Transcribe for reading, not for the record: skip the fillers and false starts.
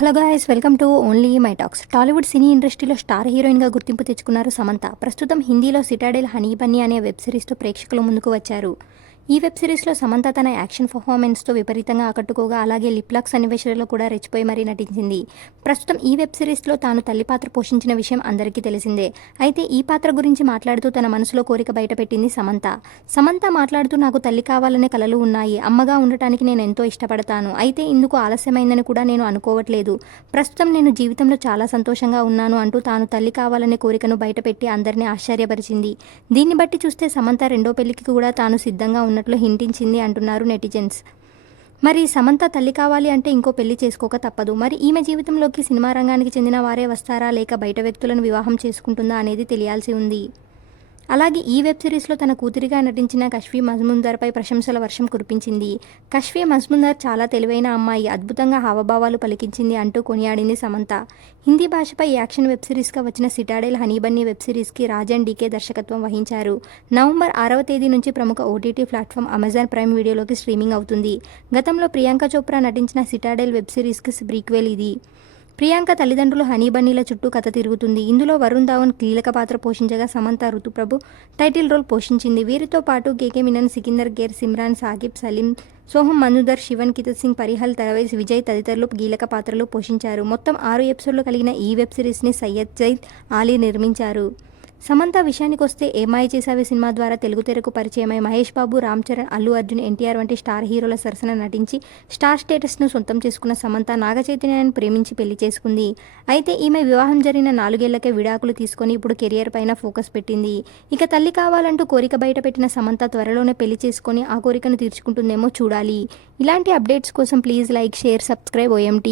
Hello guys, welcome to only my talks. Tollywood cine ఇండస్ట్రీలో star హీరోయిన్గా గుర్తింపు తెచ్చుకున్నారు సమంత. ప్రస్తుతం హిందీలో సిటాడెల్ హనీ బన్నీ అనే వెబ్ సిరీస్తో ప్రేక్షకుల ముందుకు వచ్చారు. ఈ వెబ్ సిరీస్లో సమంత తన యాక్షన్ పర్ఫార్మెన్స్తో విపరీతంగా ఆకట్టుకోగా, అలాగే లిప్ లాక్ సన్నివేశాలలో కూడా రెచ్చిపోయి మరీ నటించింది. ప్రస్తుతం ఈ వెబ్ సిరీస్లో తాను తల్లి పాత్ర పోషించిన విషయం అందరికీ తెలిసిందే. అయితే ఈ పాత్ర గురించి మాట్లాడుతూ తన మనసులో కోరిక బయటపెట్టింది సమంత. సమంత మాట్లాడుతూ, నాకు తల్లి కావాలనే కలలు ఉన్నాయి. అమ్మగా ఉండటానికి నేను ఎంతో ఇష్టపడతాను. అయితే ఇందుకు ఆలస్యమైందని కూడా నేను అనుకోవట్లేదు. ప్రస్తుతం నేను జీవితంలో చాలా సంతోషంగా ఉన్నాను అంటూ తాను తల్లి కావాలనే కోరికను బయటపెట్టి అందరినీ ఆశ్చర్యపరిచింది. దీన్ని బట్టి చూస్తే సమంత రెండో పెళ్లికి కూడా తాను సిద్ధంగా ఉన్నట్లు హింటించింది అంటున్నారు నెటిజన్స్. మరి సమంత తల్లి కావాలి అంటే ఇంకో పెళ్లి చేసుకోక తప్పదు. మరి ఈమె జీవితంలోకి సినిమా రంగానికి చెందిన వారే వస్తారా, లేక బయట వ్యక్తులను వివాహం చేసుకుంటుందా అనేది తెలియాల్సి ఉంది. అలాగే ఈ వెబ్ సిరీస్లో తన కూతురిగా నటించిన కశ్ఫీ మజ్ముందర్పై ప్రశంసల వర్షం కురిపించింది. కశ్ఫీ మజ్ముందర్ చాలా తెలివైన అమ్మాయి, అద్భుతంగా హావభావాలు పలికించింది అంటూ కొనియాడింది సమంత. హిందీ భాషపై యాక్షన్ వెబ్ సిరీస్గా వచ్చిన సిటాడెల్ హనీ బన్నీ వెబ్ సిరీస్కి రాజన్ డీకే దర్శకత్వం వహించారు. నవంబర్ 6వ తేదీ నుంచి ప్రముఖ ఓటీటీ ప్లాట్ఫామ్ అమెజాన్ ప్రైమ్ వీడియోలోకి స్ట్రీమింగ్ అవుతుంది. గతంలో ప్రియాంక చోప్రా నటించిన సిటాడెల్ వెబ్ సిరీస్కి ప్రీక్వెల్ ఇది. ప్రియాంక తల్లిదండ్రులు హనీ బన్నీల చుట్టూ కథ తిరుగుతుంది. ఇందులో వరుణ్ ధావన్ కీలక పాత్ర పోషించగా, సమంత ఋతుప్రభు టైటిల్ రోల్ పోషించింది. వీరితో పాటు కేకే మీనన్, సికిందర్ గేర్, సిమ్రాన్, సాకిబ్, సలీం, సోహం మనుదర్, శివన్, కితత్ సింగ్, పరిహల్, తరవేజ్, విజయ్ తదితరులు కీలక పాత్రలు పోషించారు. మొత్తం 6 ఎపిసోడ్లు కలిగిన ఈ వెబ్ సిరీస్ని సయ్యద్ జైద్ ఆలీ నిర్మించారు. సమంత విషయానికొస్తే ఏమాయ చేసావే సినిమా ద్వారా తెలుగు తెరకు పరిచయమై మహేష్ బాబు, రామ్ చరణ్, అల్లు అర్జున్, ఎన్టీఆర్ వంటి స్టార్ హీరోల సరసన నటించి స్టార్ స్టేటస్ను సొంతం చేసుకున్న సమంత నాగ చైతన్యాన్ని ప్రేమించి పెళ్లి చేసుకుంది. అయితే ఈమె వివాహం జరిగిన 4 ఏళ్లకే విడాకులు తీసుకొని ఇప్పుడు కెరియర్ పైన ఫోకస్ పెట్టింది. ఇక తల్లి కావాలంటూ కోరిక బయట పెట్టిన సమంత త్వరలోనే పెళ్లి చేసుకొని ఆ కోరికను తీర్చుకుంటుందేమో చూడాలి. ఇలాంటి అప్డేట్స్ కోసం please like, share, subscribe OMT.